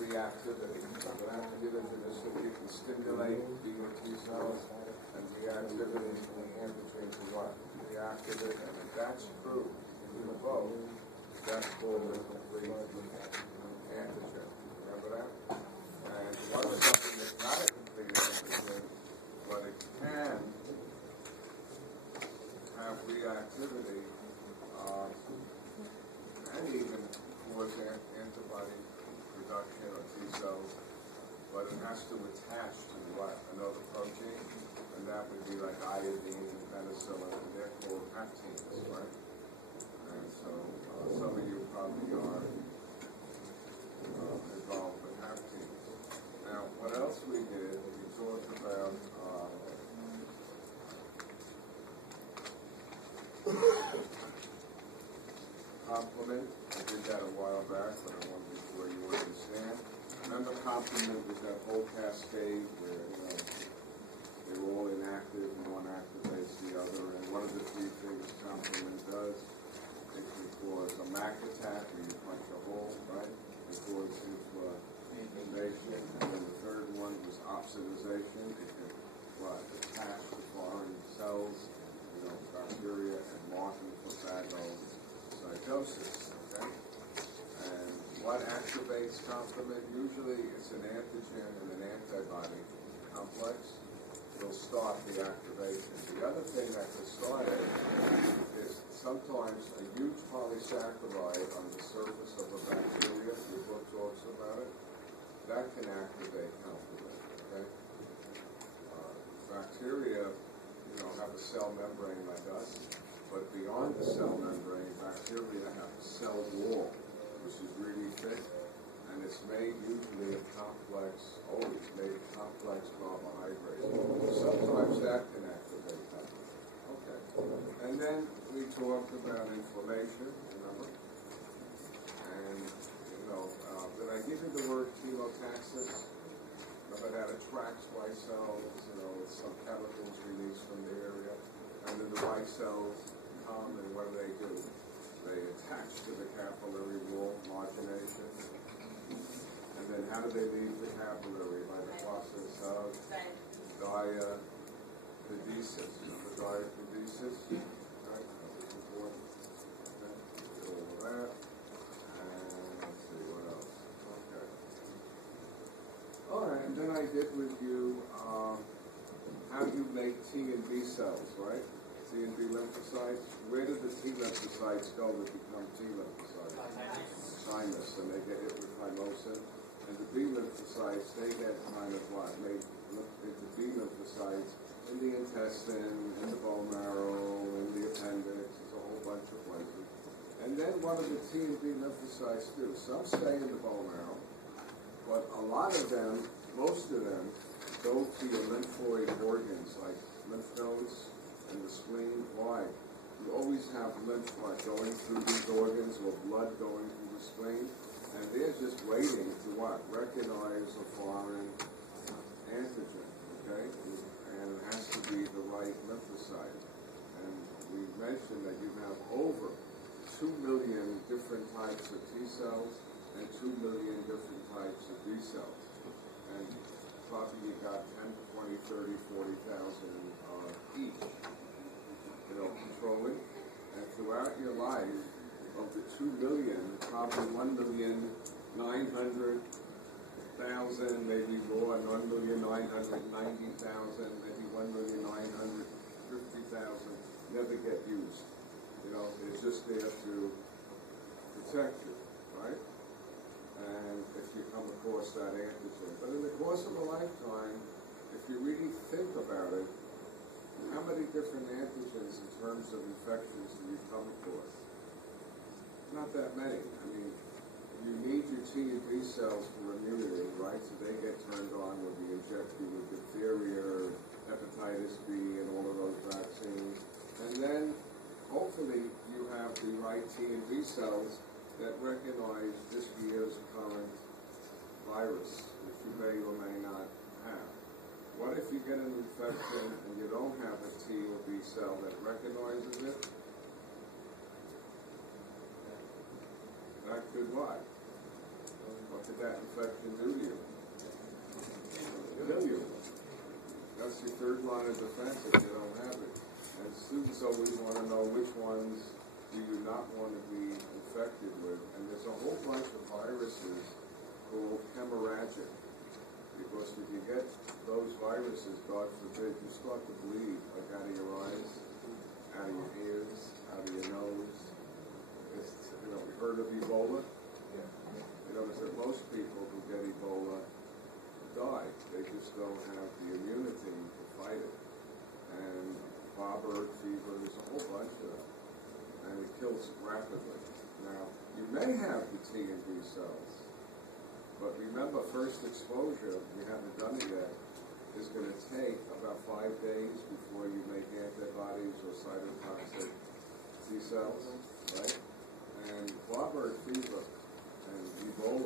reactivity. So that to get into this, so you can stimulate the T cells and reactivity in the antigen to what? Reactive it, and if that's true in the both, that's called a complete antigen. Remember that? And what is something that's not a complete antigen, but it can have reactivity and even cause antibody production or T cells, but it has to attach to what? Another protein, and that would be like iodine and penicillin, and they're called actins, right? And so some of you probably are involved with actins. Now, what else we did, we talked about complement. I did that a while back, but I want to be sure you understand. Remember, complement was that whole cascade where they were all inactive and one activates the other, and one of the three things complement does, it can cause a Mac attack where you punch a hole, right? It causes inflammation, and then the third one was oxidization. It can attach to foreign cells, bacteria, and marking for phagocytosis, okay? And what activates complement? Usually it's an antigen and an antibody complex. Will start the activation. The other thing that could start it is sometimes a huge polysaccharide on the surface of a bacteria, the book talks about it, that can activate complement, okay? Bacteria, have a cell membrane like us, but beyond the cell membrane, bacteria have a cell wall, which is really thick, and it's made usually of complex, always made of complex carbohydrates. Sometimes that can activate that. Okay. And then we talked about inflammation, remember? And, did I give you the word chemotaxis? Remember that attracts white cells, with some chemicals released from the area. And then the white cells come, and what do? They attach to the capillary wall, margination. And then how do they leave the capillary? By the process of diapedesis. Remember diapedesis? Right? That was important. Okay. Did all of that. And let's see what else. Okay. All right, and then I did with you how you make T and B cells, right? T and B lymphocytes. Where do the T lymphocytes go that become T lymphocytes? Thymus, and they get hit with thymosin. And the B lymphocytes, they get kind of made into B lymphocytes in the intestine, in the bone marrow, in the appendix. There's a whole bunch of places. And then what do the T and B lymphocytes do? Some stay in the bone marrow, but a lot of them, most of them, go to your lymphoid organs like lymph nodes and the spleen. Why? You always have lymph going through these organs or blood going through the spleen, and they're just waiting to recognize a foreign antigen, okay? And it has to be the right lymphocyte. And we mentioned that you have over 2 million different types of T cells and 2 million different types of B cells. And probably you got 10, 20, 30, 40,000 each, controlling. And throughout your life, of the 2 million, probably 1,900,000, maybe more, and 1,990,000, maybe 1,950,000 never get used. It's just there to protect you, right? And if you come across that antigen. But in the course of a lifetime, if you really think about it, how many different antigens in terms of infections do you come across? Not that many. I mean, you need your T and B cells for immunity, right? So they get turned on when we inject you with diphtheria, hepatitis B, and all of those vaccines. And then, hopefully, you have the right T and B cells that recognize this year's current virus, which you may or may not have. What if you get an infection and you don't have a T or B cell that recognizes it? That could what? What could that infection do to you? Kill you. That's your third line of defense if you don't have it. And students always want to know which ones do you not want to be infected with. And there's a whole bunch of viruses called hemorrhagic. Because if you get those viruses, God forbid, you start to bleed, like out of your eyes, out of your ears, out of your nose. It's, you know, we heard of Ebola? Yeah. You notice that most people who get Ebola die. They just don't have the immunity to fight it. And Marburg fever, there's a whole bunch of them. And it kills rapidly. Now, you may have the T and B cells, but remember, first exposure, we haven't done it yet, is going to take about 5 days before you make antibodies or cytotoxic T cells, right? And Marburg fever and Ebola